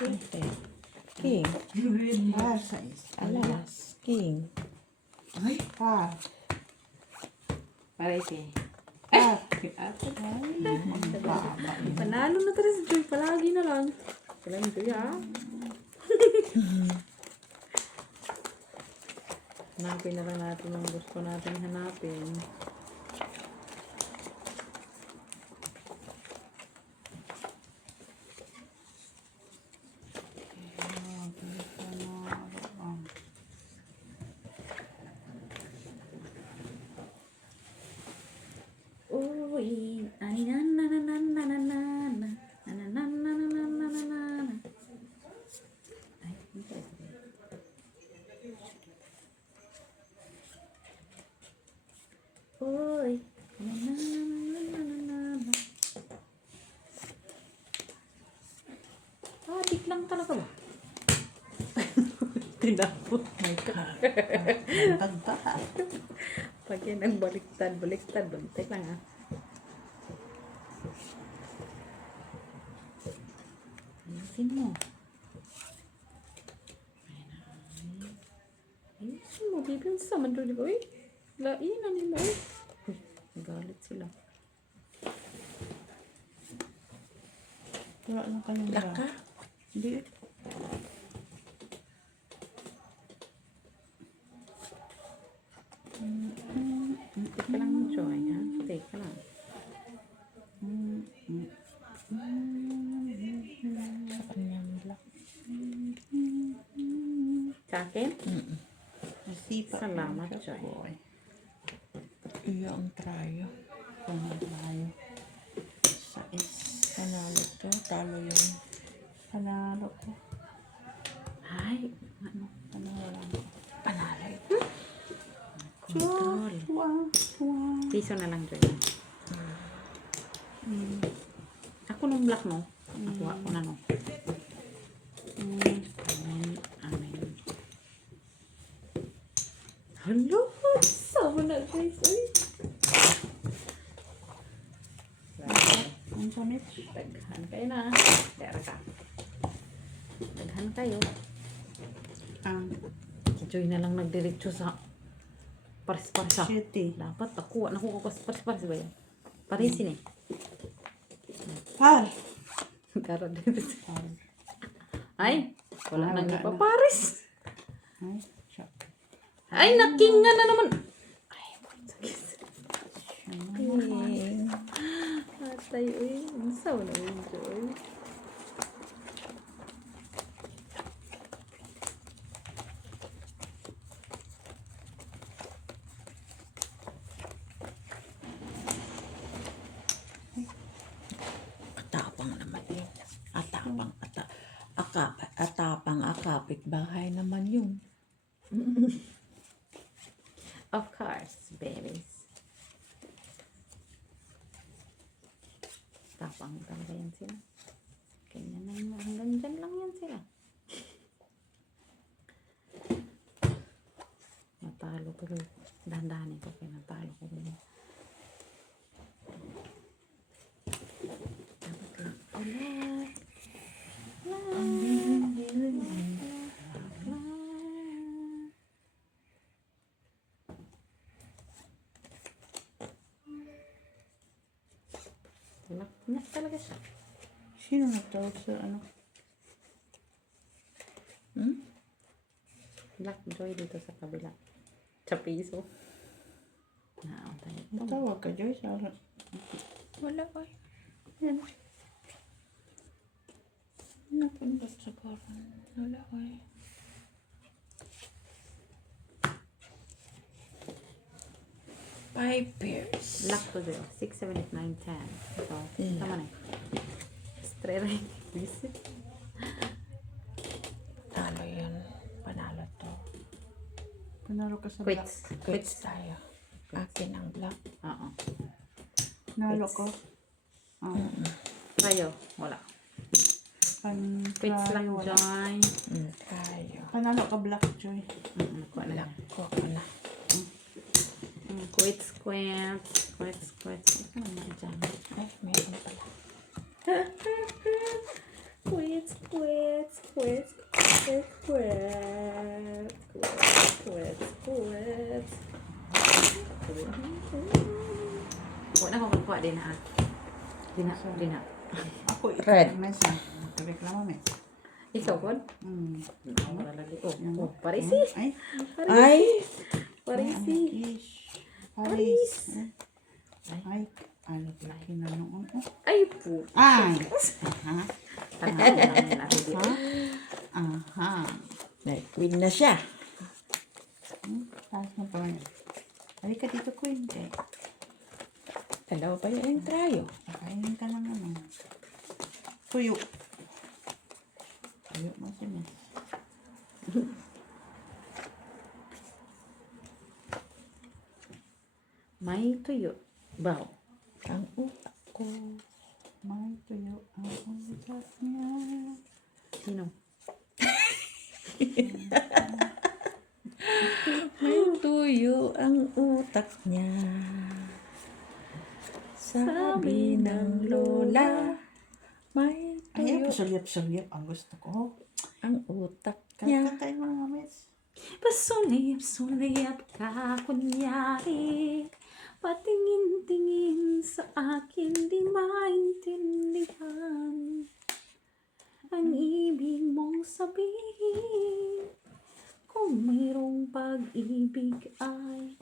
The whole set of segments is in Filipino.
Okay. King. Alas. King. Ay, parece. Panalo na talaga si Joy. Palagi na lang. Kailan Joy ha? Hanapin na lang natin ang gusto natin hanapin. Uy, ani na na na na na na na na na na na na na na na na. Ay, hindi. Uy, na na na na na na na. Ah, biglang talaga ba? Tinapot. Pag yan ang baliktad. Baliktad lang ah. Ayusin mo. Ayusin mo. Bibinsa man doon. Uy, lainan mo. Uy, galit sila. Wala na kayong Laka. Hindi. Teka lang Joy ha. Teka lang. Sa kanyang black. Sa akin? Nasipa. Salamat Joy. Iyo ang trayo. Panalo. Sa Panalo to. Talo yun. panalo ko. Ay, ano? Panalo lang. Panalo ito. Control. Wow. Piso na lang Joy. Ako nung black no. Ako na no. Amen. Hello. Sama na guys. Uy. Ang samit. Daghan kayo na. Dera ka. Daghan kayo. Si Joy na lang nagdiretso sa pares-pares. City. Dapat ako. Nakuha ko sa pares-pares ba yan? Parisin eh. Par. Karoon dito. Ay. Wala nang Wala na. ipapares. Ay, siya. Ay, nakinga na naman. Ay, sakit. King. Atay, uy. Ang sawa na yun, Joy. Atapang naman yun. Atapang akapit bahay naman yun. Of course, babies. Tapang talaga yan sila. Ganyan lang, hanggang dyan lang yan sila. Natalo ko rin. Dahan-dahanin ko kaya natalo ko rin. Dapat lang ulit. Nak talaga siya. Sino nagtawag sa ano? Black Joy dito sa kabila. Sa piso. Tayo. Natawag ka, Joyce? Wala ay. Yan. Napunta sa karan. Wala ay. Five pairs. Black to Joy. 6, 7, 8, 9, 10. Ito. Tama na eh. Straight right. Visit. Talo yun. Panalo to. Panalo ka sa black. Quits. Quits tayo. Akin ang black. Oo. Panalo ko. Tayo. Wala. Quits lang, Wala. Joy. Tayo. Panalo ka, Black Joy. Kuha na Black yan. ko ako na. Quits. Ito naman dyan. Ay, meron pala. Quits, quits, quits, quits, quits, quits, quits. Huwag na akong magkuha din na. Di na. Ako, ito. Red. Mesa. Reklamo, mes. Ikaw, Pod? Wala lagi. Oh, Parisi. Ay. Ay! Parisi. Paris. Ay. Ano, laki na noon. Ay, po. Ay. Tanaw lang natin. Aha. Nag-win na siya. Taas mo pa yan. Halika dito, Queen. Dalawa pa yung trayo. Pakainin ka ng ano. Tuyo. Tuyo mo si Miss. May tuyo. Baw. Ang utak ko. May tuyo ang utak niya. Sino? May tuyo ang utak niya. Sabi ng lola, may Ay, tuyo pasuliyap-suliyap ang gusto ko. ang utak niya. Kantayin mo nga, Miss. Pasulip-sulip ka kunyari. Patingin-tingin sa akin, di maintindihan ang ibig mong sabihin. Kung mayroong pag-ibig ay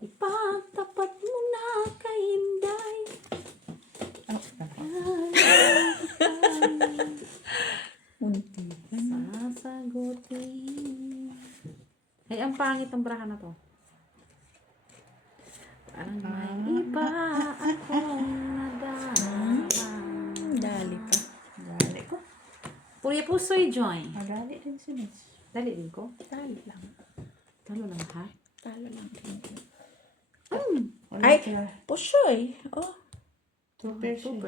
ipagtapat mo na kay Inday. Munti. Sasagutin. Ay, ang pangit ng braha na to. Parang may iba akong nadama. Dali pa. Dali ko. Puya puso'y join. Madali din si Miss. Dali din ko. Talo lang. Talo lang ha? Talo lang. Wala Ay! siya. Pusoy. Oh. Two pairs. Two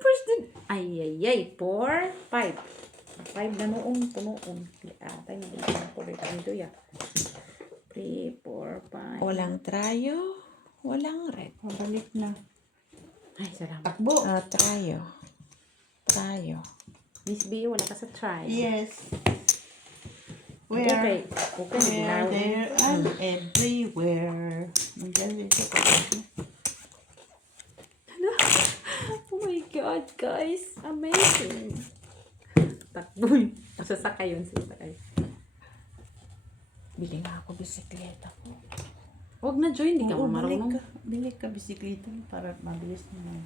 pairs din. Ay. 4, 5. 5 na noon. Punoon. Atay na dito ako. Dito ya. 3, 4, 5. Walang trayo. Walang red. Pabalik na. Ay, salamat. Takbo. Trayo. Trayo. Miss B, wala ka sa try. Yes. Where? Okay. Okay. Where, there, and everywhere. Nandiyan dito. Oh my God, guys. Amazing. Takboy. Masasakay yun. Sasakay. Bili nga ako bisikleta ko. Huwag na join. Di ka Oo, marunong. bili ka bisikleta para mabilis naman.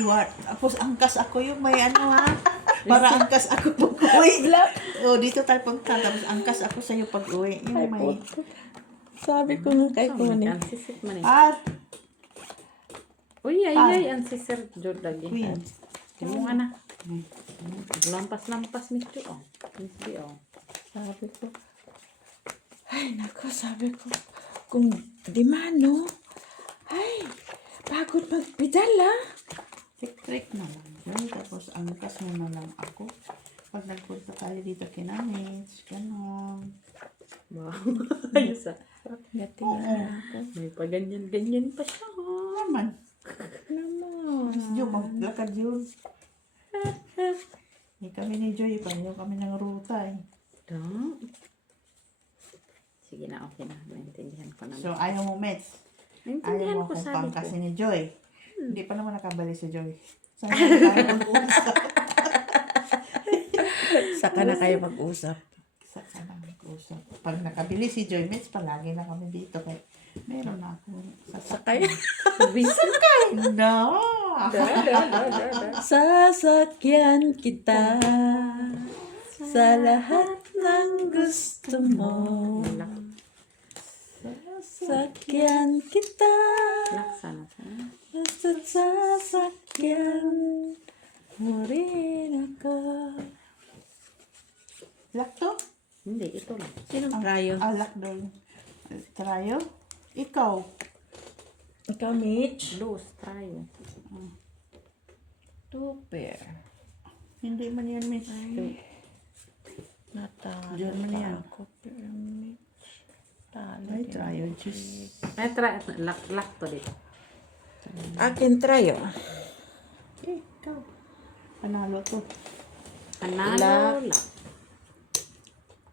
Iwat. Tapos angkas ako yung may ano ha. Para angkas ako pag-uwi. O, dito tayo pagka. Tapos angkas ako sa'yo pag-uwi. Yung may... Sabi ko nga kay Kunin. Ang sisip man eh. At, Uy, ay, ang si Sir Jod lagi. Queen. Yung na. Lampas-lampas, Miss B, oh. Miss B, oh. Sabi ko. Ay, nako, sabi ko. Kung di mano, ay, pagod magpedal ah. Trick na lang yun. Tapos angkas mo na lang ako. Pag nagpunta tayo dito kinamits. Ganon. Wow. Ayos ah. Gating na ako. May pa ganyan-ganyan pa siya. Naman. Naman. Miss Jo, maglakad yun. Kami ni Joy, pareho kami ng ruta eh. Sige na, okay na. Naintindihan ko na. So, ayaw mo, Mets. Naintindihan Ayaw mo ko kung sabi ko. pangkasi ni Joy. Hindi pa naman nakabalik si Joy. Sana tayo mag-uusap. Saka na kayo mag-usap. Sana mag-uusap. Pag nakabili si Joy, Mets, palagi na kami dito. Kaya meron na ako Sakay. sasakay. No! Sasakyan kita sa lahat ng gusto mo. Sasakyan kita Laksan. basta't sasakyan mo rin ako. Lock to? Hindi, ito lang. Sinong trayo? Lock doon. Trayo? Ikaw. Ikaw, Mitch? Loose, tayo. 2 pair. Hindi man yan, Miss. Natalo Diyan mo na yan. pa ako, pero Mitch. Talo Ay, din. trayo. Diyos. Ay, lock to dito. Akin trayo. Ikaw. Panalo to. Panalo lang.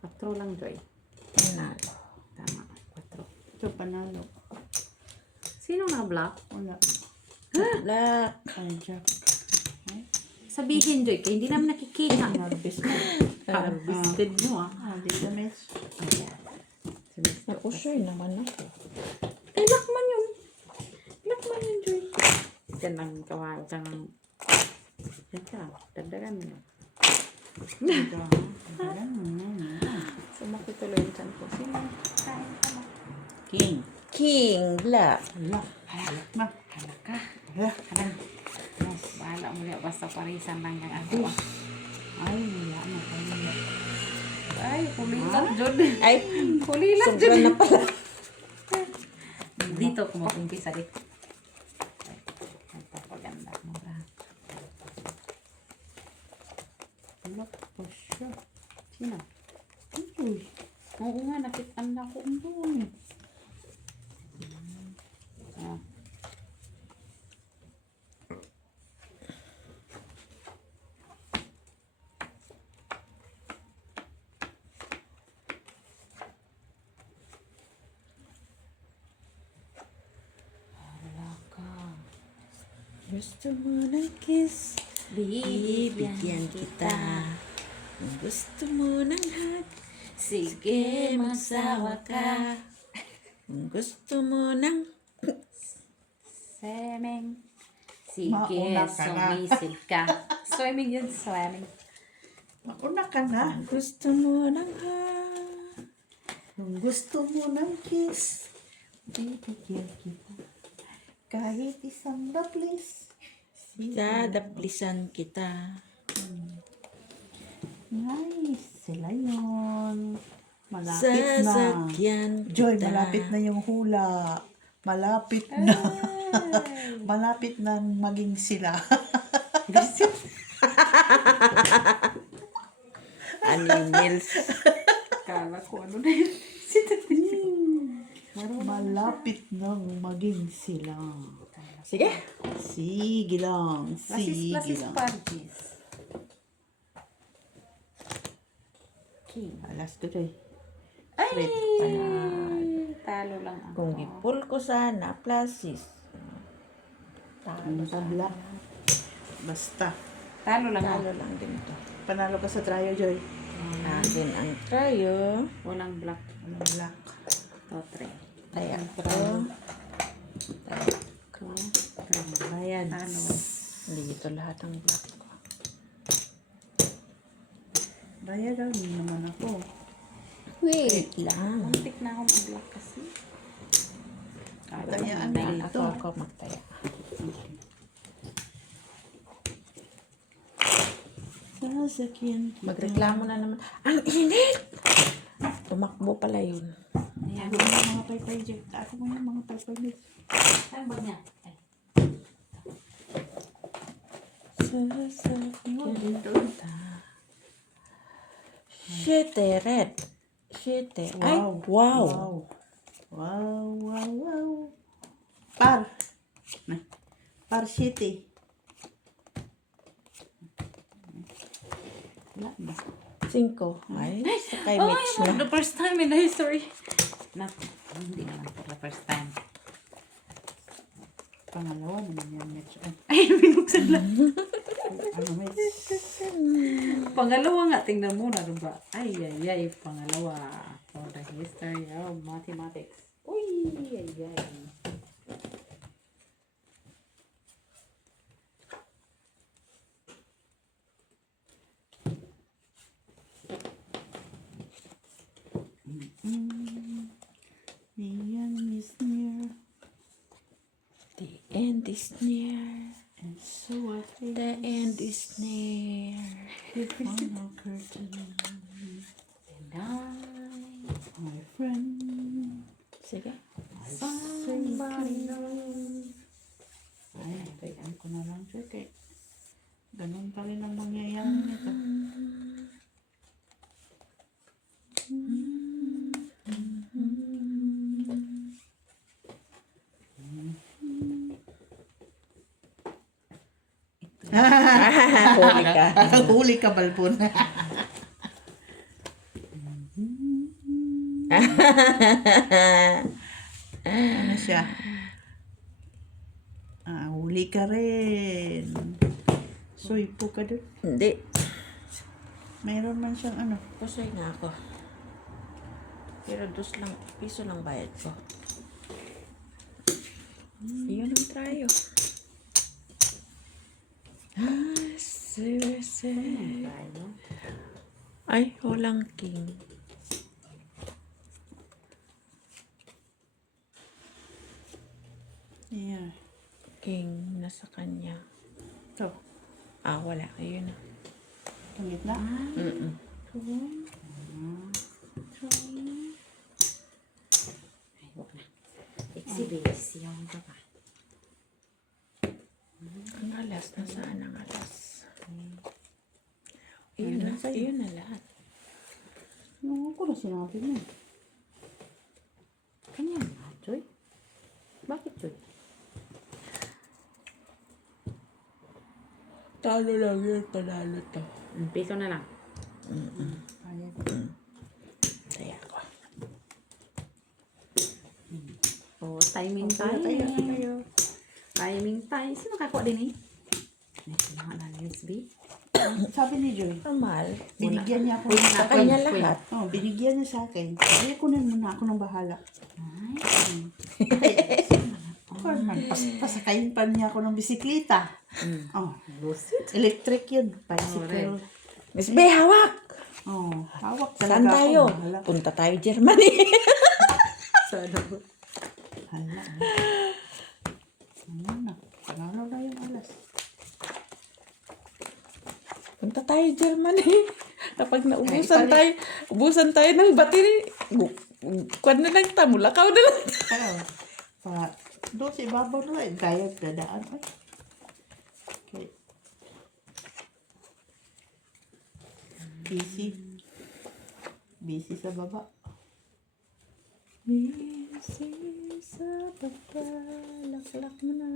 4 lang, Joy. Panalo. Tama. 4. Ito, panalo. Sino na-block? Wala. Black. Ay, Jack. Sabihin, Joy, kaya hindi namin nakikita. Harvest mo. Harvested mo, ah. Ah, di damage. Ayan. Nag-usay naman ako. Ay, lakman yun. Lakman yun, Joy. Diyan lang kawain. Diyan lang. Diyan ka. Dagdagan mo yun. Sumakit tuloy yung chan ko. Sino? Kain ka na. King. King. Black. Hala. Hala. Ma. Hala ka. Hala. Hala. Mas, bahala mo yan. Basta parisan lang yung ako. Ah. Ay, wala na kayo. Ay, kulilat, Jod. Ay, Kulilat, sobra Jod. na pala. Dito, kumakumpisa dito. Ay, nagpapaganda mo ba? Look po siya. Sino? Uy. Oo nga, nakitaan na ako. Uy. Ah. Hala ka. Gusto mo ng kiss? Bibigyan kita. Kung gusto mo ng hug, Sige, magsawa ka. kung gusto mo ng Swimming. Sige, Mauna ka na. sumisid ka. Swimming yun, swimming. Mauna ka na. kung gusto mo ng hug. Kung gusto mo ng kiss, bibigyan kita. Kahit isang laplis. Dadaplisan kita. Nice. Sila yun. Malapit na. Sasakyan Joy, kita. malapit na yung hula. Malapit na. Malapit na maging sila. Animals. Kala ko ano na yun. Malapit nang maging sila. Sige. Sige lang. Sige Lasis lang. parties. King. Alas ko, Joy. Ay! Sweet panalo. Talo lang ako. Kung ipul ko sana, plasis. Ang tabla. Basta. Talo lang Talo ako. lang din to. Panalo ka sa tryo, Joy. Akin ang trayo. Walang black. Anong black? To 3. Taya ko. Taya ko. Bayan. Talo. Dito lahat ng black ko. Bayan daw. Hindi naman ako. Wait lang. Muntik na ako mag-black kasi. Tayaan na na ito. Ako magtaya. Sasakyan kita. Magreklamo na naman. Ang init! Tumakbo pala yun. Ayan. Ako mo yung mga paypay, Joy. Ako mo yung mga paypay, Joy. Saan ba niya? Ay. Sasakyan Dito. kita. Shite, red. Shite. Ay, wow. Wow. Wow, wow, wow. Par. Par City. Wala ba? 5. Ay, sakay Oh, Mitch na. the first time in the history. Not, hindi naman for the first time. Pangalawa naman yan, Mitch. Ay, binuksan lang. Ano, Mitch? Pangalawa nga, tingnan mo na ba? Ay, pangalawa. For the history of mathematics. Uy, ay. The end is near. The end is near. And so I face The end is near. the final curtain. And I, My friend. Sige. somebody knows. Ay, tayan ko na lang, Joy. Kay ganun pa rin ang mangyayari nito. Huli ka. Huli ka, Balbon. Ano siya? Huli ka rin. Suypo ka dun. Hindi. Mayroon man siyang ano. Pusoy nga ako. Pero piso lang bayad ko. Yun ang trayo. Seriously. Ay, walang king. Yeah. King nasa kanya. Ito. Wala. Ayun na. Ang gitna. Mm-mm. Ay, wag na. Exhibition ka pa. Ang alas. Nasaan ang alas? Ayun na. Ayun na lahat. Ano ko na sinabi mo? Kanya nga, Joy. Bakit, Joy? Talo lang yun. Panalo to. Piso na lang. Ayan. Kaya ko. Oh, timing Tayo, tayo. tayo. Timing tayo. Sino kakuha din eh? Next na nga na Miss B. Sabi ni Joy, Normal. binigyan niya ako. Sa kanya lahat. Oh, binigyan niya sa akin. Kaya kunin mo na ako ng bahala. Ay. Man, pasakayin pa niya ako ng bisikleta. Oh, Busit. electric yun. Bicycle. Miss B, hawak! Oh, hawak Saan talaga tayo? ako. Hala. Punta tayo Germany. Sana po. Hala. Ano na? Panalo na yung alas. Punta tayo Germany. Kapag naubusan Ay, ubusan tayo ng battery, kuwan na lang ta, mulakaw na lang. Pero, doon sa ibabaw na lang, gayag dadaan. Ay. Okay. Busy sa baba. Busy sa baba, laklak mo na.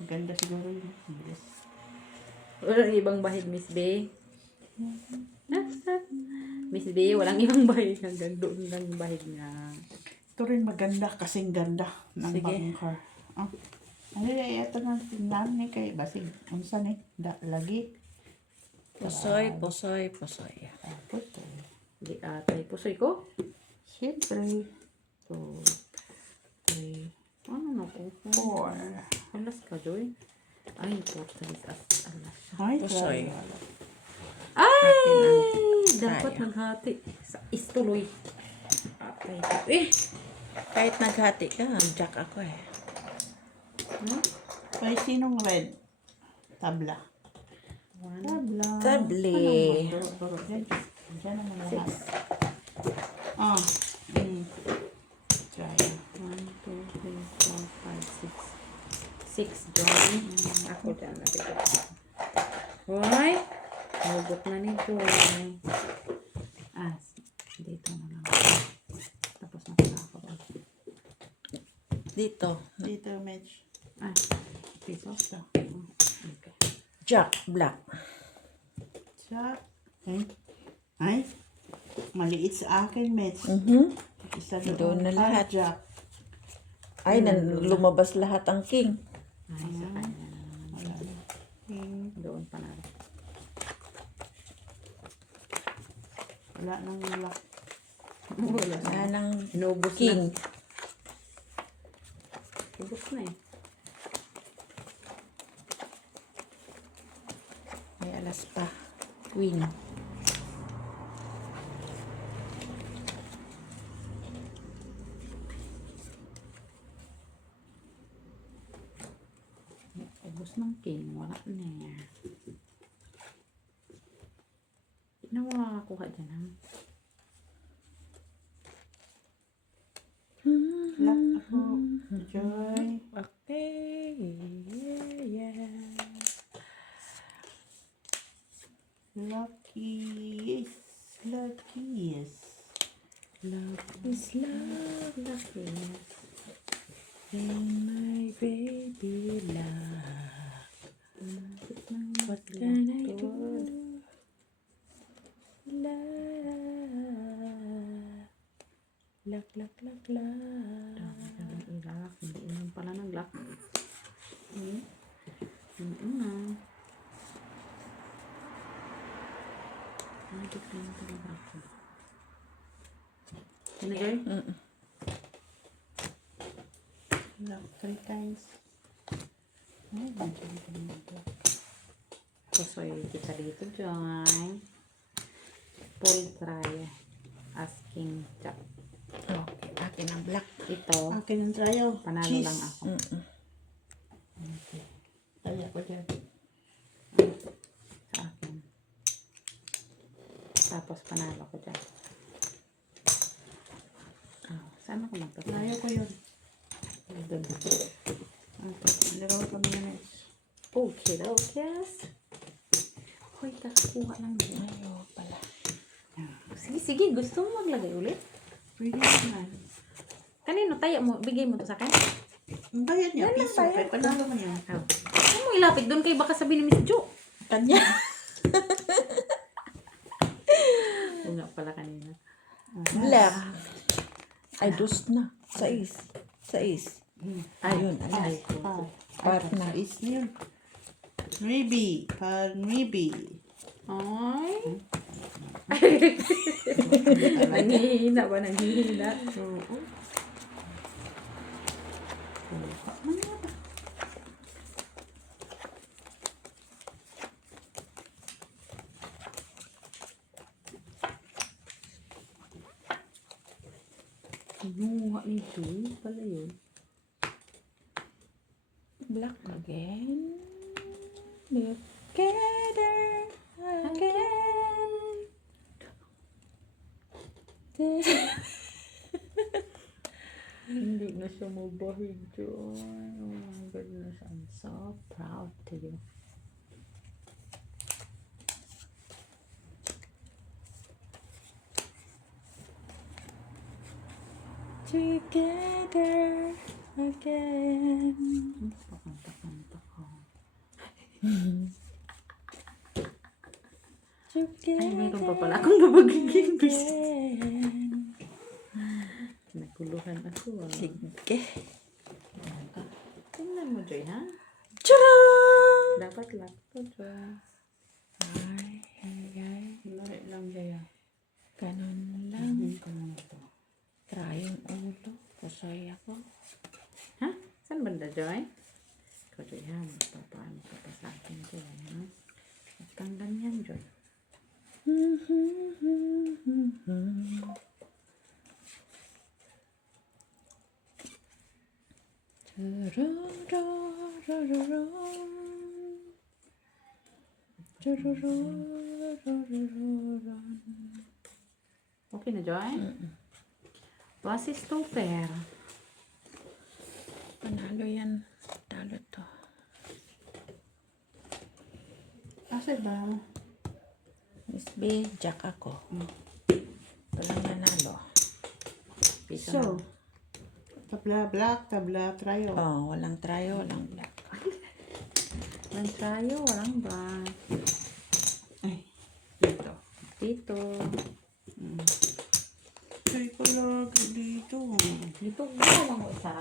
Maganda siguro yun. Yes. Walang ibang bahid, Miss B. Miss B, walang ibang bahid. Hanggang doon lang yung bahid niya. Ito rin maganda, kasing ganda ng Sige. bagong car. Oh. Ano yung ito na tingnan ni kay basig. Unsa ni? Lagi. Pusoy, pusoy, pusoy. Tapos, Di atay pusoy ko. siyempre, 2, 3. Ano na po? 4. Alas ka, Joy. Ay, 4 alas. Ay, Pusoy. grabe. Ay! Akin Dapat tayo. maghati. Sa istuloy. Atay ko. Eh! Kahit naghati ka, jack ako eh. May sinong red? Tabla. 1, Tabla. Tabli. Duro, dyan. Dyan naman lahat. 6. Ah. Try. 1, 2, 3, 4, 5, 6. 6, Joy. Ako dyan. Hoy! Hugot na ni Joy. Dito na lang. Tapos na pala ako. Dito, Dito, Mitch. Piso. Okay. jack, black. Jack. Ay. Maliit sa akin, Mitch. Isa Doon na lahat. Jack. Ay, lumabas lahat ang king. Ay, sa kanya na naman. Doon pa na. Wala nang lock. Wala nang Inubos king. na. Ubos na eh. May alas pa. Queen. Ubos ng king. Wala na. Hindi na makakakuha dyan ha. Lock ako. Joy. Okay. Yeah. Luckiest. Luckiest. Love is love. Love kiss. And my baby love. What can I do? Love. Lock, lock, lock, lock. Ilak. Hindi naman pala nag-lock. Nandito lang talaga ako. Ano Joy? Lock 3 times. Ay, nandiyan ka naman ito. Kusoy kita dito, Joy. Full try. Asking chop. Okay, akin ang black. Ito, Akin ang trayo. panalo Cheese. lang ako. Okay. Taya ko dyan. Sa akin. Tapos panalo ko dyan. Oh, saan ako magtatry? Trayo ko yun. Doon. Okay. Laro kami na next. Okay, yes. Hoy, kakakuha lang din. Ayaw pala. Sige, sige. Gusto mo maglagay ulit? Pwede naman. Kanino tayo mo? Bigay mo to sa akin? Ang bayad niya, Yan ang piso. bayad Kaya panalo mo yan. Oh. Ano mo ilapit doon kay baka sabihin ni Miss Jo? Kanya. Oo nga pala kanina. Black. Ay, dos na. Sais. Ayun, Ay, Part na. Is na yun. Maybe. Maybe. Ay. Nanghihina ba? Nanghihina. Oo. Kinuha ni Joy pala yun. Black again. Together again. Hindi na siya mabahig, Joy. Oh my goodness, I'm so proud to you. Together again. Pakanta-kanta ko. Together Ay, mayroon pa pala akong babagiging bis. again. Naguluhan ako ah. Sige. Tingnan mo, Joy, ha? Tcharam! Dapat lock to, Joy. Ay. Lari lang, Joy, ah. Ganun lang. Ko na ito. Try yung ulo. Kusay ako. Ha? Saan banda, Joy? Ikaw, Joy, ha? Magpapaano ka pa sa akin, Joy, ha? Huwag kang ganyan, Joy. Okay na, Joy? Was is stopper. Panalo yan. Talo to. Kasi ba? Miss B, Jack ako. Walang nanalo. So, tabla black, tabla trayo. Oh, walang try, walang black. Walang tayo, walang ba? Ay, Dito. Dito. ay ko lagi dito. Dito, gusto lang mo isa.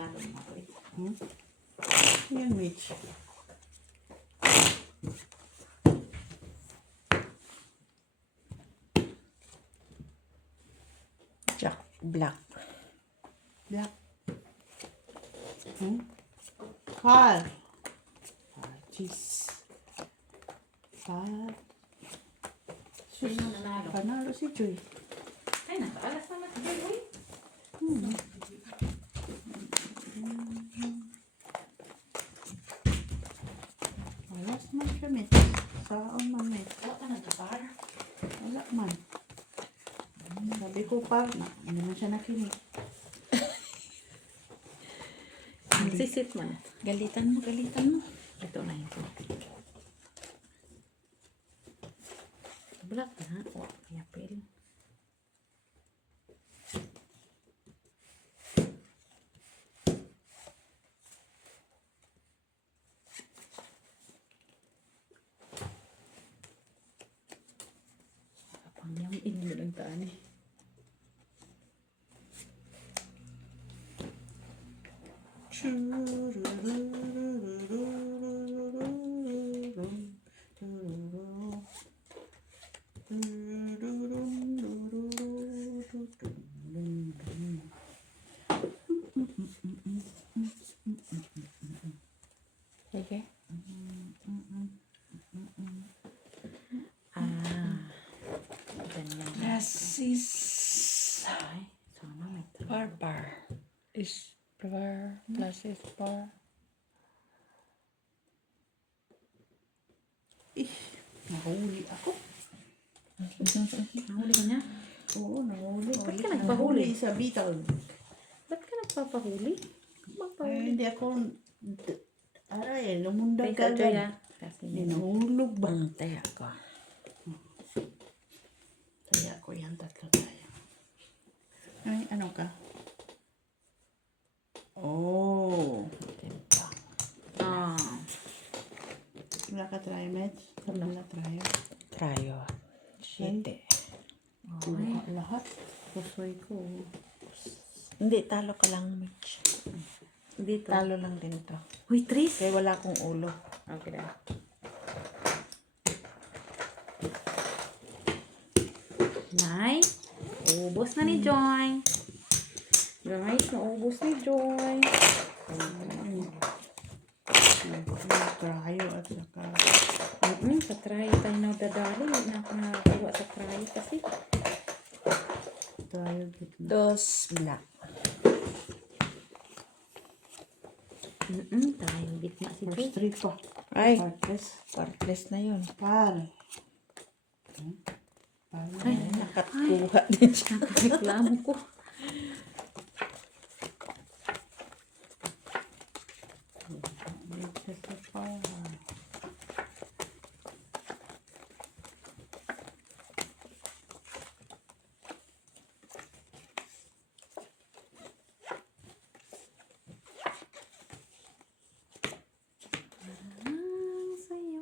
Yan, Mitch. Jack, black. Black. Five. Cheese. Five. Sino nanalo? Panalo si Joy. Ay, nakaalas naman si Joy, uy. Alas man siya, Mitch. Saan man, Mitch. Wala ka nagkapar. Wala man. Sabi ko pa, hindi man siya nakinig. Sisit man. Galitan mo, galitan mo. Ito na ito. Black na. O, kaya pil. bata ni. Sige. Ganyan. Gracias. Ay, sana may Par. Is par plus is par. Nahuli ako. Nahuli ka niya? Oo, nahuli. Ba't ka nagpahuli? Nahuli sa bitaw. Ba't ka nagpapahuli? Ay, Magpahuli. hindi ako... Aray, lumundag Teka, ka Joy, agad. ah. Kasi Hindi nahulog ba? Taya ko. Kaya ko yan, tatlo tayo. Ay, ano ka? Oh. Tempa. Ah. Wala ka try, Mets? Wala try. Trayo. Shite. Ay, Lahat. pusoy ko. Hindi, talo ka lang, Mitch. Dito. Talo lang din to. Uy, Tris. Kaya wala akong ulo. Okay na. Nay, ubos na ni Joy. Guys, naubos ni Joy. Trayo at saka... Sa try tayo na dadali. Hindi na ako nakakuha sa try kasi. Trayo gitna. Dos black. Tayo gitna si Joy. First three pa. Ay, Partless. partless na yun. Par. Par. Ay, Nakakuha din siya. nakareklamo ko. Sa'yo. Sa'yo.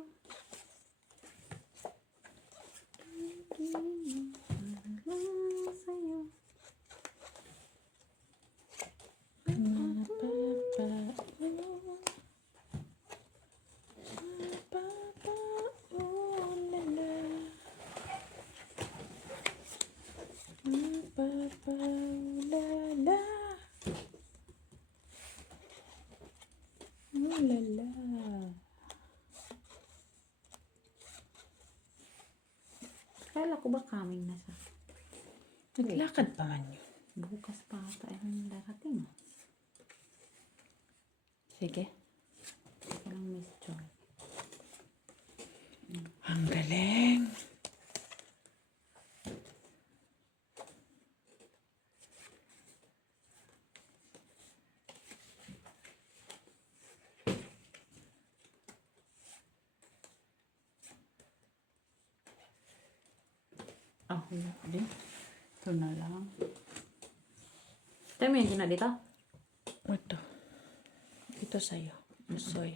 Kala ko ba coming na sa Naglakad pa man yun. bukas pa tayo ng darating. Sige. Parang Miss Joy. Ang galing. Ah, wala din. Ito na lang. Tayo mo yung gina dito? Ito. Ito sa'yo. Pusoy.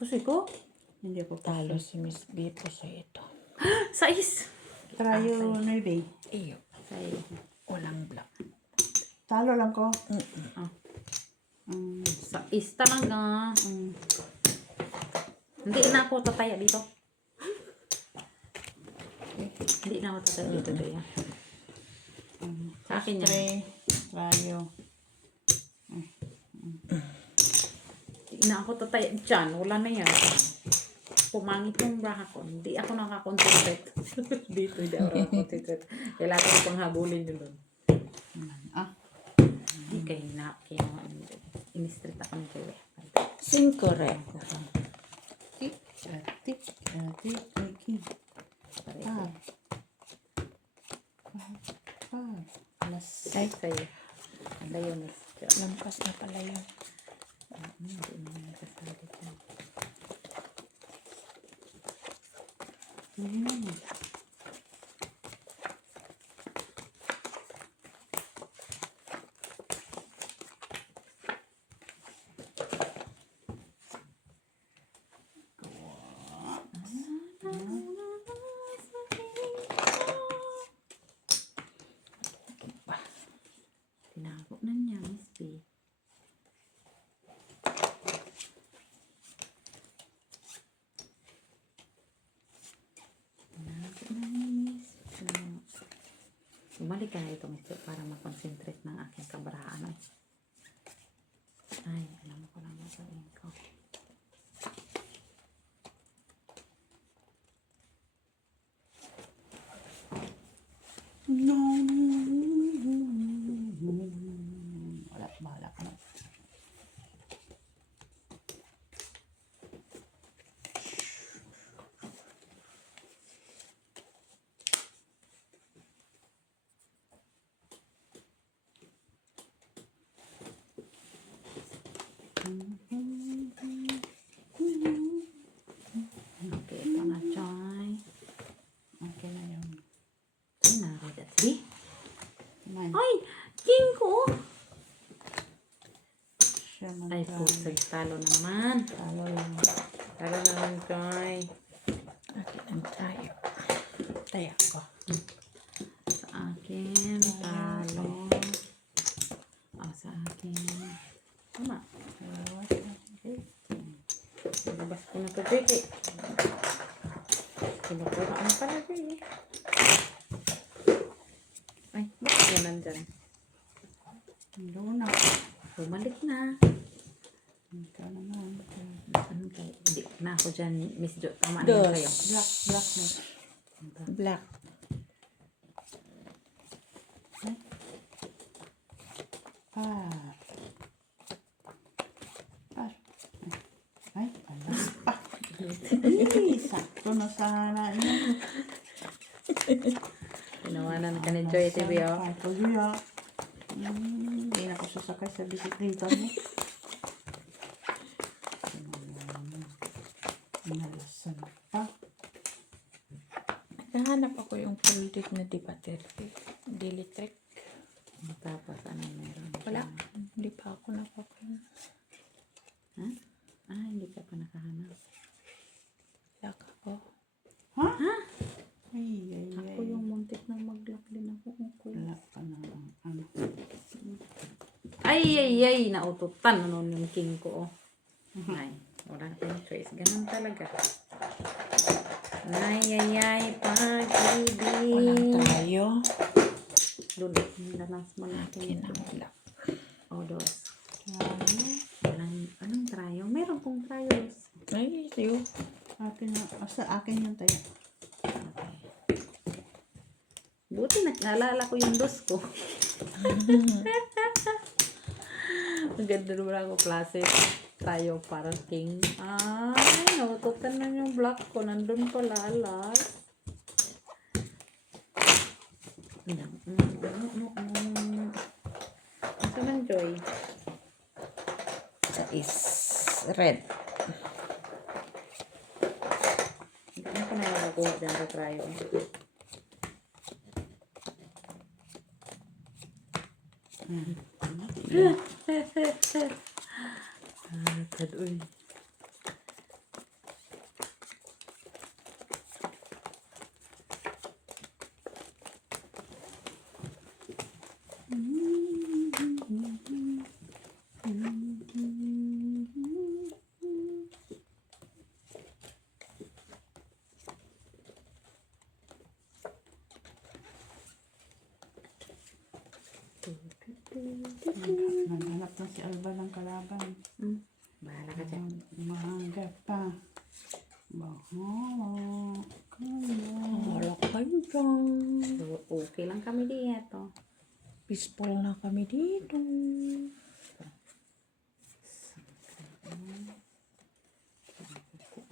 Pusoy ko? Hindi ako Talo si Miss B. Pusoy ito. Sais! Trayo na yun. Iyo. Sa'yo. Walang black. Talo lang ko. Ah. Mm. Sais talaga. Hindi na ako tataya dito. Hindi na ako tataya dito. Doya. Sa akin yan. Tray. Trayo. Hindi na ako tataya dyan. Wala na yan. Pumangit yung braha ko. Hindi ako nakakonsentrate. Dito hindi ako nakakonsentrate. Kailangan ko pang habulin yun doon. Ah. Hindi kayo na. In-street ako ng kayo. 5 red. Tik. Tik. Tik. Tik. Par. Par. Alas. Ay, sa'yo. Ano yun? Lampas na pala yun. Hindi mo nakasalit yan. Bumalik ka na ito para mag-concentrate ng aking kabaraan. Ay, alam ko lang gagawin ko. No. Wala, bahala ka na. Okay, ito na, Joy. Okay na yun. Ay, narid at di. Man, Ay, king ko. siya man Ay, pusag talo naman. talo lang. Talo naman, Joy. Akin ang tayo. Taya ko. Sa akin, talo. Sa akin. Tama. Okay. Nabas ko na ito, Jake. Kinukuha mo pala, Jake. Ay, bakit yan nandyan? Doon na. Bumalik na. Ikaw naman. Ano kayo? Hindi na ako dyan, Miss Jo. Tama na yun kayo. Black mo. Black. Ah. Ay, alas pa. Ay, sakto na sana. Tinawanan ka ni Joy TV, oh. Ito siya. Hindi na ako sasakay sa bisikleta mo. Nalasan pa. Naghahanap ako yung folded na di battery. Dilitric. Tapos, ano meron? Wala. Hindi pa ako nakakain. Ha? Ah, hindi ka pa nakahanap. Black ako. Ha? Ay, ay, ay. Ako yung muntik na mag-lock din ako. Wala ka na. Ano? Ay, naututan na nun yung king ko, oh. Ay, wala tayong choice. Ganun talaga. Ay, pag-ibig. Walang tayo. Doon, nilalas mo natin Akin ito. ang black. O, dos. Anong trayo? Meron pong trayos. Ay, tayo. Sa akin yung tayo. Buti naalala ko yung dos ko. Maganda naman ako klase. Tayo para king. Ay, naututan na yung black ko. Nandun pala, alas. Asa man, Joy? That is red. Ano ko na nakakuha dyan sa trayo? Uy. Naghanap na si Alba ng kalaban. Bahala ka dyan. Umaga pa. Bahala kayo. Wala kayo dyan. So, okay lang kami dito. Peaceful na kami dito.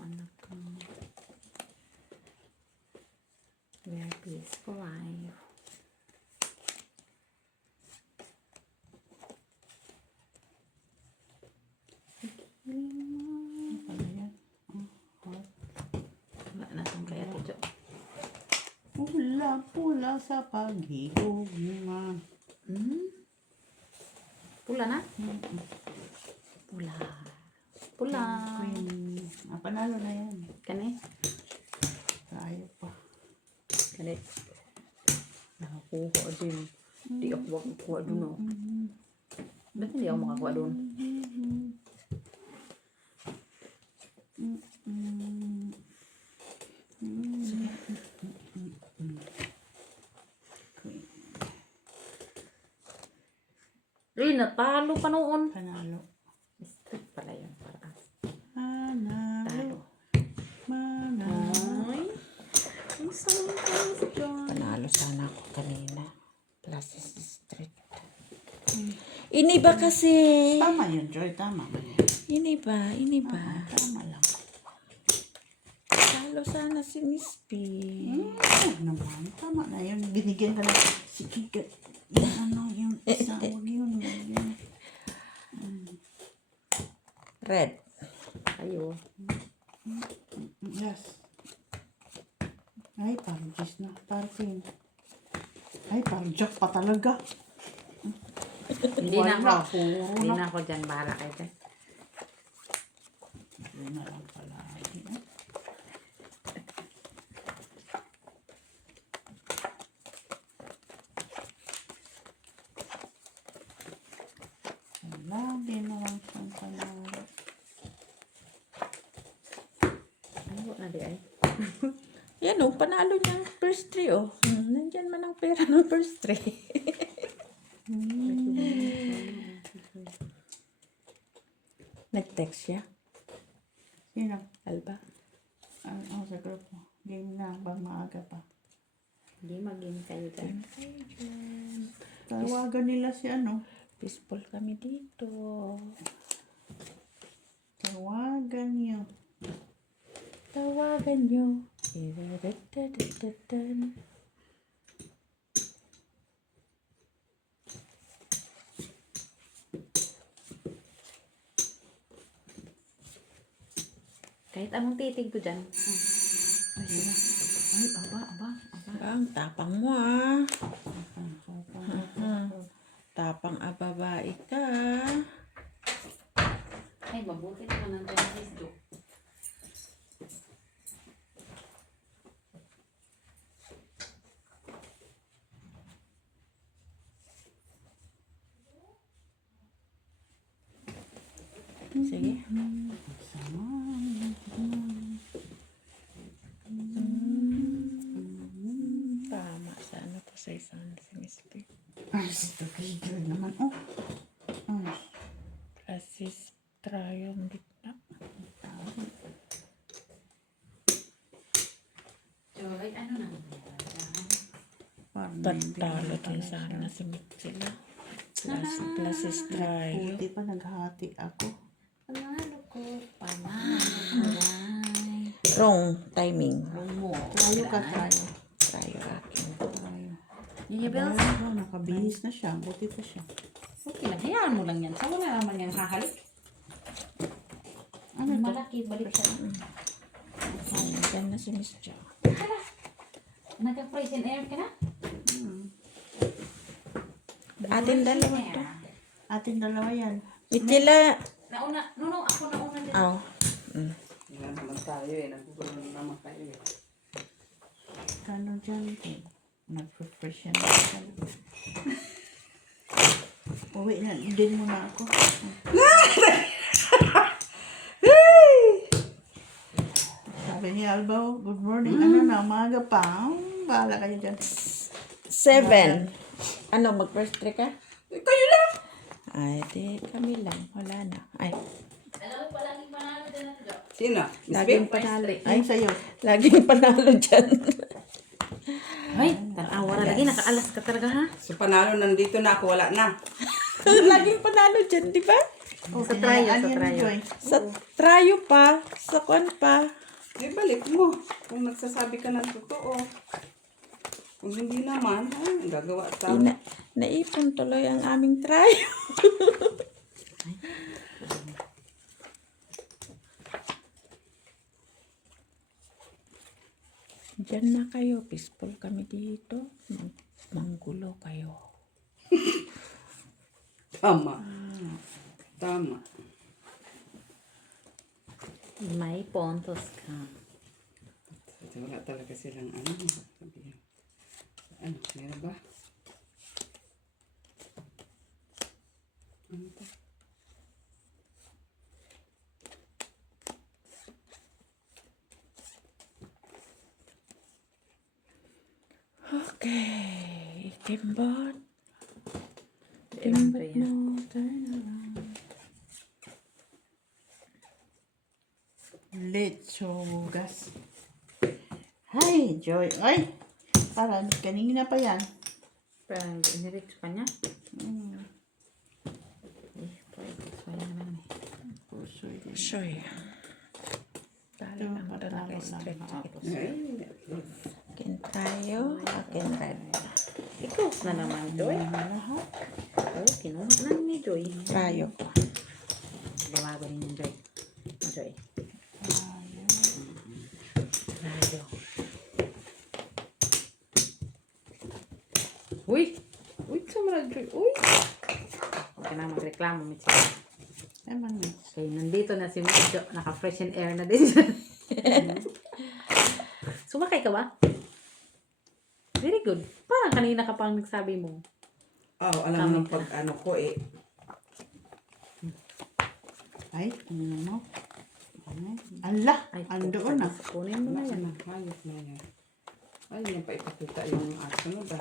Anak ko. We are peaceful life. Ano pala yan? Hot. Wala na itong kaya ito. Pula sa paghigog nga. Pula na? Pula. Pula. Queen. Panalo na yan. Kani? Tayo pa. Kani? Nakakuha din. Di ako makakuha dun, oh. Ba't hindi ako makakuha dun? natalo pa noon. Panalo. Street pala yun. Para Manalo. talo. Manalo. Ay. Ang sarap ko si John. Panalo sana ako kanina. Plaza Street. Iniba kasi. Tama yun, Joy. Tama. Iniba. Tama lang. Talo sana si Miss P. Naman. Tama na yun. Binigyan ka na. Sige ka. Yung ano, yung isa. Huwag yun. Huwag yun. Red. Ayo. Yes. Ay, parang Diyos na. Parang ay, parang Jack pa talaga. Hindi na Wala, ako. puro Hindi na. na ako dyan. Bahala kayo dyan. Yun na lang pala. Lagi na lang siyang panalo. Ano na di ay? Yan o, panalo niya ang first three o. Nandyan man ang pera ng first three. Nag-text siya. Sino? Alba. Ano sa grupo? Game na bang maaga pa? Hindi maging kayo dyan. Tawagan nila si ano? Peaceful kami dito. Tawagan niyo. Tawagan nyo. Idadadadadadad. Kahit anong titig ko dyan. Ay, sila. Ay, aba. Ang tapang mo ah. Tapang babae ka. Ay, mabuti naman ang Francisco. Sige. Tama. Sana to sa isang si Miss P. Ay, ito video naman. Oh. Ay, Plasis trayong gitna. Joy, ano na? parang Tatalo din sana si Mitsila. Plasis trayo. Buti pa naghati ako. Panalo ko. Panalo. Wrong timing. Tayo ka, tayo. Trayo akin. Tayo. Yabels? Ay, nakabihis na siya. Buti pa siya. Okay lang. Hayaan mo lang yan. Sa wala naman yan hahalik. Ano to? Malaki, balik siya. Ayan na si Miss Jo. Nagka-freeze and air ka na? Atin dalawa to. Atin dalawa yan. Mitsila. Nauna, no, ako nauna din. Aw. Yan naman tayo eh. Nagkukulang naman tayo eh. Kano dyan? Nag-refresh yan. Uwi na. Din mo na ako. Sabi ni Alba, good morning. Ano na, umaga pa. Bahala kayo dyan. 7. Ano, mag-first three ka? Kayo lang! Ay, di kami lang. Wala na. Ay, Sino? Miss laging Bing? panalo. Ay, Ay, sa'yo. laging panalo dyan. Ay, tanawa na lagi. Nakaalas ka talaga, ha? Sa panalo, nandito na ako. Wala na. laging panalo dyan, di ba? Sa trayo, Ano sa yan, trayo. Joy? Sa trayo pa. Sa kwan pa. Eh, balik mo. Kung nagsasabi ka ng totoo. Kung hindi naman, ay, gagawa tayo. Naipon tuloy ang aming trayo. Diyan na kayo. Peaceful kami dito. Manggulo kayo. Tama. Tama. May pontos ka. Wala talaga silang ano. Sabi niya. Ano, meron ba? Ano to? Okay. Kimbot. Ilan ba Kimbot yan? mo. Lechogas. Hi, Joy. Ay, parang kanina pa yan. Parang inirit pa niya. Mm. Pusoy din. Sure. Talo lang ito Patalo naka-stretch. lang. Akin tayo. Akin red. Ikaw na naman, Joy. Lahat. Oh, kinuha na ni Joy. Tayo. Bawago din yung Joy. Joy. Tayo. Uy! Uy, sumara Joy. Uy! Huwag ka na magreklamo, Mitch. Eman mo. Okay, nandito na si Mitch. Naka-fresh and air na din siya. Sumakay ka ba? Very good. Parang kanina ka pang nagsabi mo. Oh, alam mo ng pag ano ko eh. Ay, ano mo? Allah, Ay, andoon na. kunin mo na yan. Hayop na yan. Ay, yan pa ipakita yung aso na ba?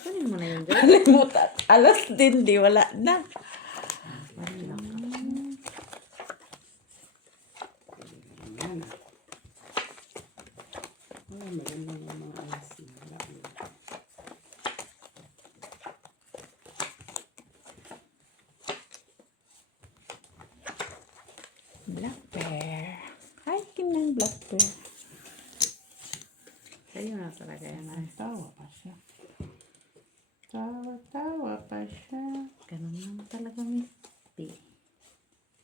Kunin mo na yun, Joy. Kalimutan. Alas din, di wala na. Yan ah. Wala, maganda yung mga alas na. Wala yun. Black bear. Ay, kinang black bear. Sa'yo na talaga yan. Ay. Tawa pa siya. Tawa pa siya. Ganun naman talaga, Miss P.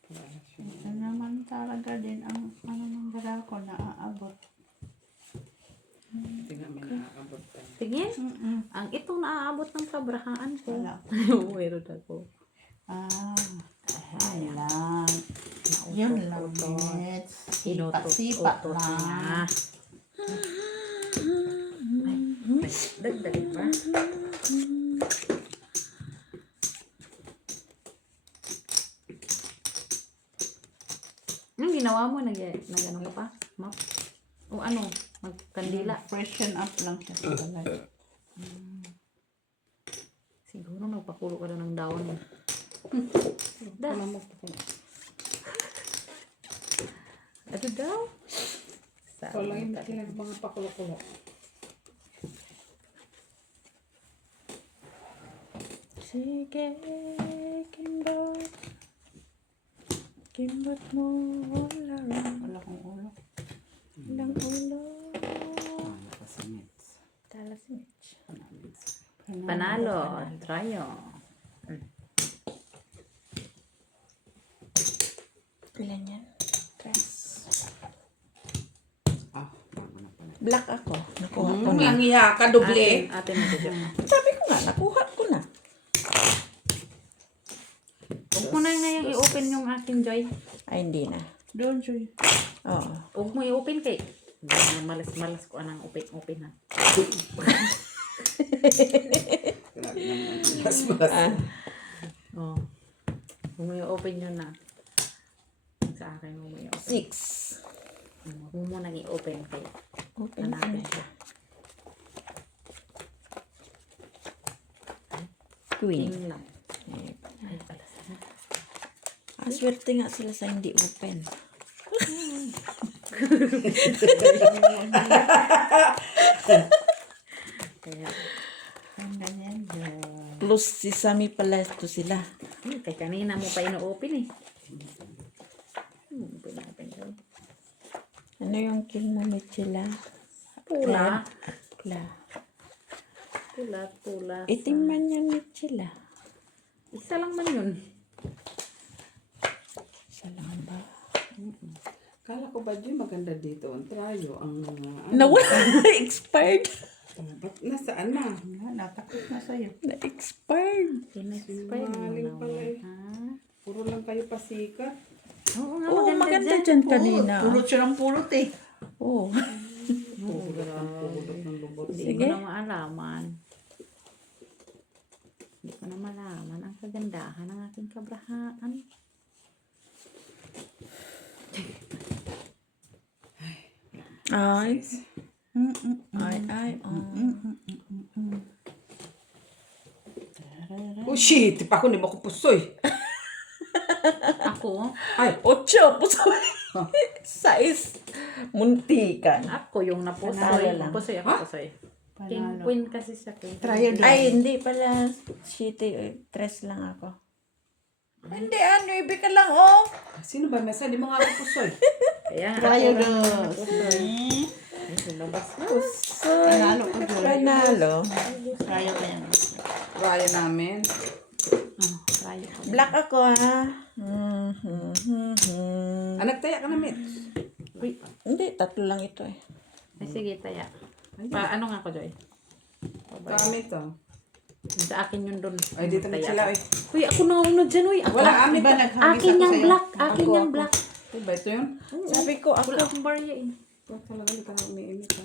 Wala siya. Ito naman talaga din ang ano ng dala ko na aabot. Tingnan may nakaabot tayo. Tingin, Mm-mm. ang itong naaabot ng kabrahaan ko. Wala. Meron ako. Ah, ay lang. Yun lang, minutes. Sipa-sipa Inutot lang. niya. Ay, dagdagan pa. Anong ginawa mo? Nag-ano ka pa? Map? O ano? Magkandila? Freshen up lang siya sa balay. Siguro nagpakulo ka na ng daon. Das. Wala mo po. Ano daw? Wala yung makinig mga pakulo-kulo. Sige, kimbot. Kimbot mo all around. Wala kong ulo. Ilang ulo. Nakasimits. Tala si Mitch. Panalo. Trayo. Ilan yan? Tres. Ah, tama na pala. Black ako. Nakuha ko na. Ang iya ka, doble. Ate mo siya. Sabi ko nga, nakuha ko na. Huwag mo na ngayon i-open yung aking Joy. Ay, hindi na. Doon, Joy. Oo. Huwag mo i-open kay. Malas-malas ko anang open ha. Ah, Oo. Huwag mo i-open yun na. Sa akin huwag mo i-open. 6. Huwag mo muna i-open kay. Open ko na siya. Queen. King lang. Ay, pala sana. Swerte nga sila sa hindi open. Kaya, Ang ganyan, Joy. Plus si Sammy pala ito sila. kay kanina mo pa ino-open eh. Open daw. Ano yung king mo, Mitchila? Pula. Pula. Pula. Itim man yan, Mitchila. Isa lang man yun. Isa lang ba? Kala ko ba di maganda dito ang trayo ang mga ano. Nawala. Expired. Ba't nasaan na? Wala, natakot na sa'yo. Na-expired. Pina-expired mo Sinungaling naman. pala eh. Ha? Puro lang kayo pasikat. Oo nga, Oo, maganda dyan kanina. Pulot siya ng pulot eh. Oo. Pulot ng pulot ng lubot. Hindi Sige. ko na maalaman. Hindi ko na malaman ang kagandahan ng aking kabrahaan. Ay. Mm-mm. Ay. Oh shit! Pa ako ni mo ko pusoy. Ako, Ay! 8. Pusoy. Size. Muntikan. Ako yung Panalo napusoy. lang. Pusoy ako, pusoy. King Panalo. queen kasi siya. King Tayo queen. daw. Ay, hindi pala. Shitty. Tres lang ako. Hindi, ano, ibig ka lang, oh. Sino ba mesa? Di mo nga ako pusoy. Kaya Tayo ako lang daw. napusoy. Ay, lumabas na. Panalo ko doon. Panalo. Tayo ka yan. Raya namin. Oh, tayo. Black ako, ha. Nagtaya ka na, Mit. Uy, Hindi, tatlo lang ito, eh. ay sige, taya. Ano nga ako, Joy? Kami to. Sa akin yun doon. Ay, dito na sila, eh. Uy, ako na una dyan, uy. Ako. Wala, Amit. Iba naghagis Akin ako yung sa'yo. black. Akin Ako, yung ako. black. Diba ito yun? Sabi ko, ako, Wala akong barya eh. Ito talaga, hindi ka na umiimit, ha.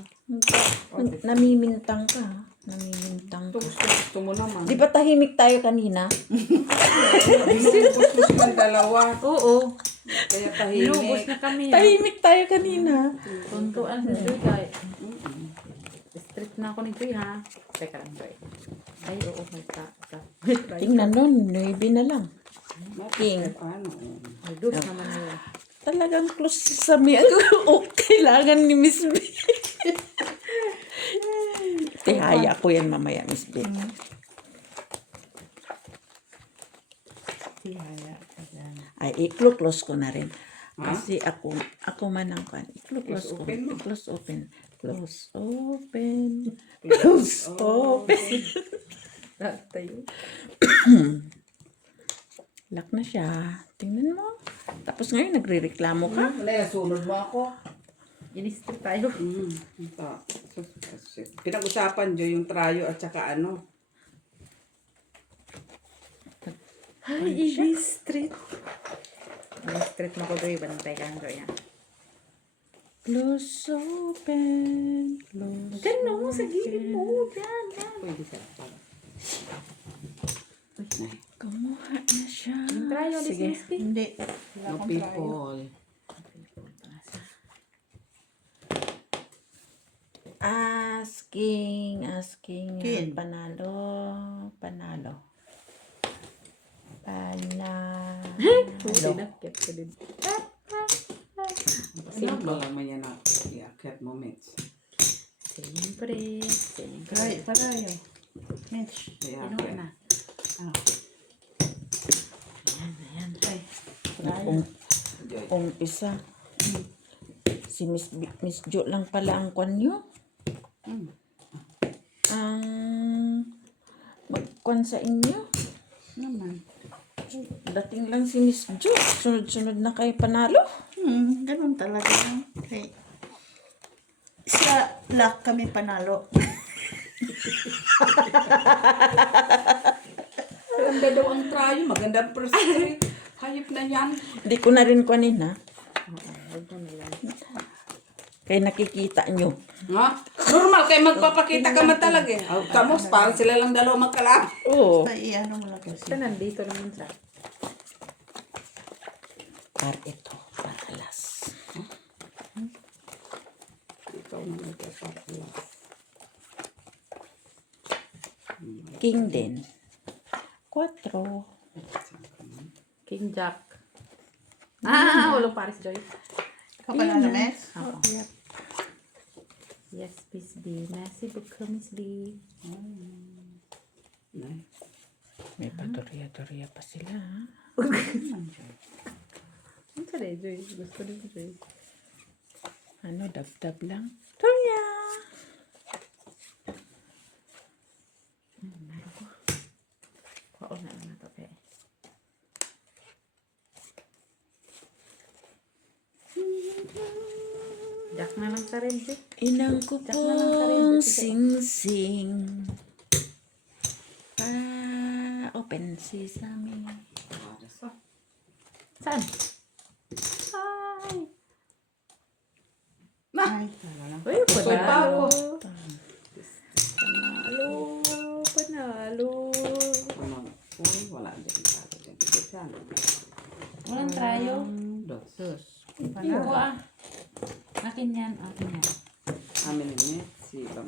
namimintang ka, ha? Namimintang Ito ka. gusto mo naman. Di ba tahimik tayo kanina? Binubos mo silang dalawa. Oo. Kaya Inubos tahimik. na kami. Tahimik tayo kanina. Tuntuan si Joy kahit. Strict na ako ni Joy ha. Teka lang Joy. Ay oo, may ta. Tingnan nun, 9 na lang. King. Ano? Ay, dos naman yun. Talagang close sa mi. O, kailangan ni Miss B. Tihaya ko yan mamaya, Miss B. Tihaya ka dyan. Ay, i-close ko na rin. Kasi ako man ang kan. I-close ko. open mo. Close open. Close open. Close open. Tayo. Lock na siya. Tingnan mo. Tapos ngayon, nagre-reklamo ka. Wala, sunod mo ako. Ini-strict tayo. Ito. Pinag-usapan dyo yung trayo at saka ano. Ay, ini-strict. Ini-strict mo ko Joy. Bantay ka Joy ha. Close open. Close. Diyan no, sa gilid mo. Diyan, diyan. Pwede sa para. Kumuha na siya. Yung trayo, Sige. Miss B. Hindi. No people. Asking Kin. panalo. Panalo. Sinakit ko din. Ano ba naman yan na i-akit moments? Siyempre. Tayo. Tayo. Mitch. Kaya Ano na? Ayan. Ay. Umpisa. Si Miss Jo lang pala ang kwan nyo. Ang magkwan sa inyo. Naman. Dating lang si Miss Jo. Sunod-sunod na kayo panalo. Ganun talaga. Okay. Sa luck kami panalo. Maganda daw ang trayo. Maganda ang first three. Hayop na yan. Hindi ko na rin kwanin, ha. Huwag mo na lang. Kaya nakikita nyo. Ha? Normal kayo magpapakita ka man talaga eh. Kamos, parang sila lang dalawa magkalap. Oo. Basta i-ano mo lang kasi. Basta nandito naman siya. Par ito. Patalas. Ikaw na magpapakita. King din. 4. King Jack. Walang Paris Joy. Ikaw panalo, Miss? Oo. Yes, Miss B. Merci beaucoup, Miss B. May patorya-torya pa sila, ha. Ano sa day, Joy? Gusto din Joy. Ano, dab-dab lang. Torya! Oo na lang ito, okay. Jack na lang sa rin, Joy. Inang ko Jack na lang ka rin, pong Joy. sing-sing. Open sesame. Saan? Ay! Ay. Uy, Soy pa ako. Panalo! Panalo! Uy, wala dyan. Dyan. Walang trayo? Dos. Ayoko ah. Akin yan, akin yan. Amin ini si Bang.